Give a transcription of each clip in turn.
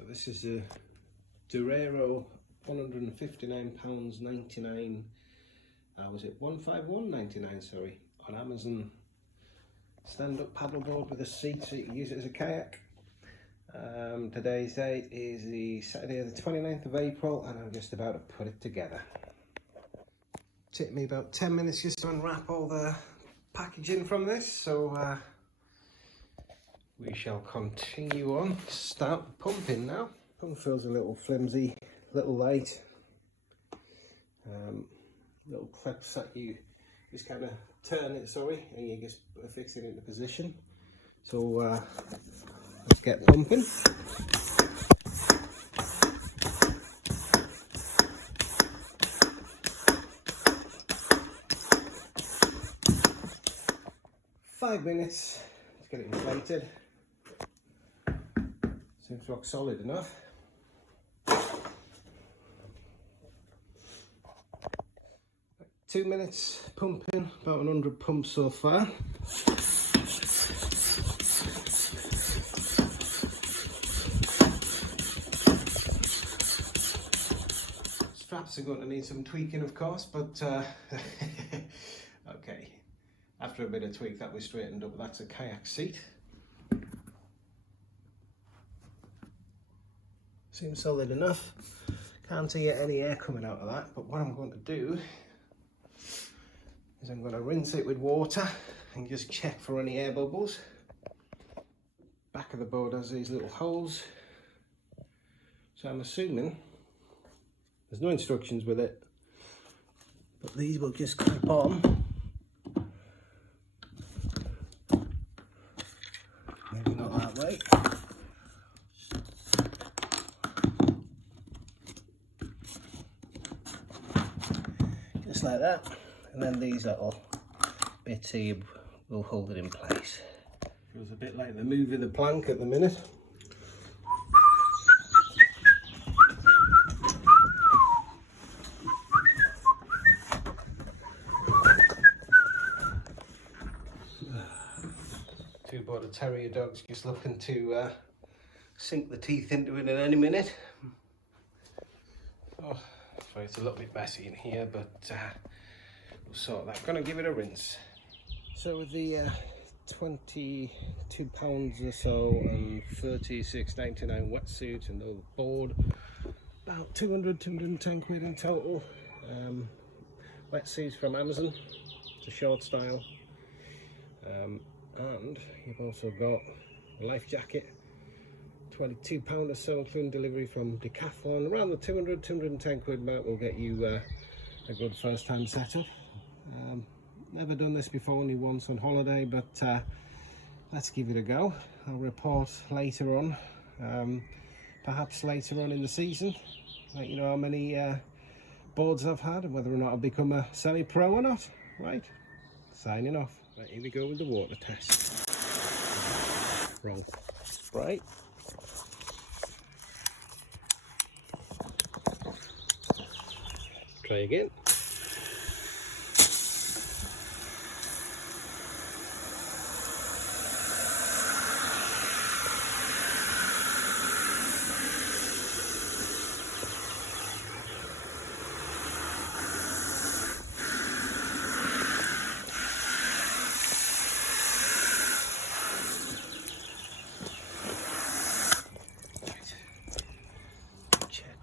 So this is a Duraero, £159.99. Was it 151.99? Sorry, on Amazon. Stand-up paddleboard with a seat so you can use it as a kayak. Today's date is the Saturday the 29th of April and I'm just about to put it together. Took me about 10 minutes just to unwrap all the packaging from this, so we shall continue on. Start pumping now. Pump feels a little flimsy, little light. Little clips that you just kind of turn it, and you just fix it into position. So let's get pumping. Five minutes, let's get it inflated. Seems rock solid enough. Two minutes pumping, about 100 pumps so far. Straps are going to need some tweaking, of course, but okay. After a bit of tweak, that was straightened up. That's a kayak seat. Seems solid enough. Can't see any air coming out of that, but what I'm going to do is I'm going to rinse it with water and just check for any air bubbles. Back of the board has these little holes, so I'm assuming there's no instructions with it, but these will just clip on. Maybe not that way. Just like that. And then these little bits here will hold it in place. Feels a bit like the move of the plank at the minute. Two border terrier dogs just looking to sink the teeth into it in any minute. Oh, sorry, it's a little bit messy in here, but we'll sort that. Gonna give it a rinse. So with the 22 pounds or so and 36.99 wetsuit and the board, about 210 quid in total. Wetsuits from Amazon, it's a short style, and you've also got a life jacket, £22 or so, including delivery from Decathlon. Around the 210 quid mark will get you a good first time setup. Never done this before, only once on holiday, but let's give it a go. I'll report later on, perhaps later on in the season, let you know how many boards I've had and whether or not I've become a semi-pro or not. Right, signing off. Right, here we go with the water test. Wrong. Right. Try again.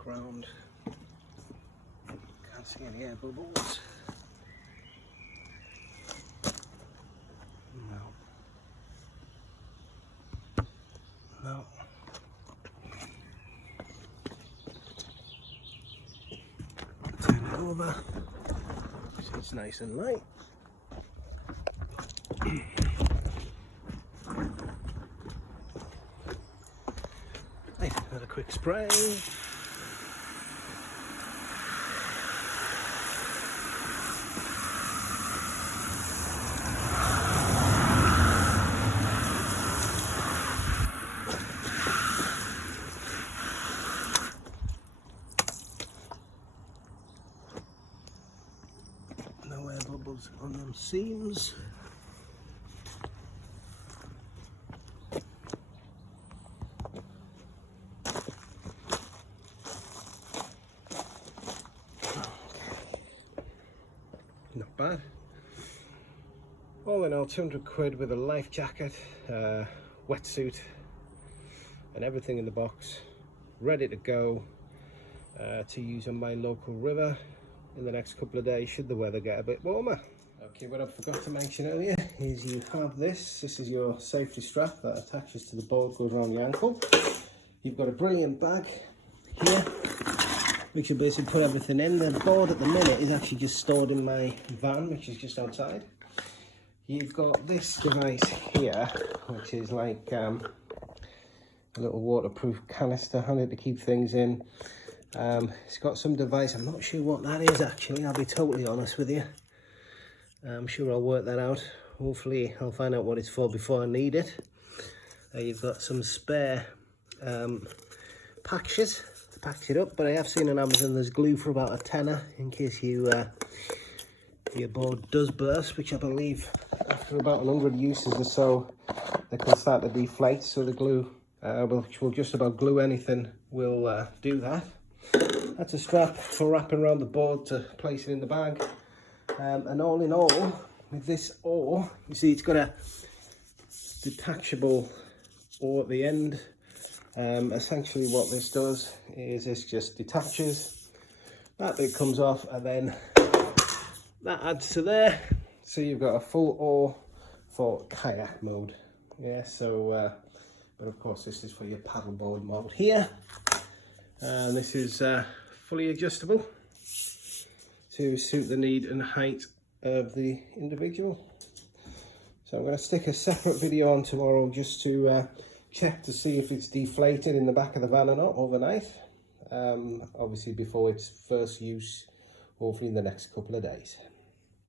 Round. Can't see any air bubbles. No. Turn it over so it's nice and light. Right, another quick spray. No air bubbles on them seams. All in all, 200 quid with a life jacket, wetsuit and everything in the box, ready to go to use on my local river in the next couple of days should the weather get a bit warmer. Okay, what I forgot to mention earlier is you have this is your safety strap that attaches to the board, goes around the ankle. You've got a brilliant bag here which you basically put everything in. The board at the minute is actually just stored in my van, which is just outside. You've got this device here, which is like a little waterproof canister handy to keep things in. It's got some device, I'm not sure what that is actually, I'll be totally honest with you. I'm sure I'll work that out. Hopefully I'll find out what it's for before I need it. You've got some spare patches to patch it up, but I have seen on Amazon there's glue for about a tenner in case your board does burst, which I believe after about 100 uses or so they can start to deflate, so the glue which will just about glue anything will do that. That's a strap for wrapping around the board to place it in the bag. And all in all, with this oar, you see it's got a detachable oar at the end. Essentially what this does is this just detaches, that bit comes off, and then that adds to there. So you've got a full oar for kayak mode. Yeah, so, but of course this is for your paddleboard mode here. And this is fully adjustable to suit the need and height of the individual. So I'm going to stick a separate video on tomorrow just to check to see if it's deflated in the back of the van or not overnight. Obviously before its first use, hopefully in the next couple of days.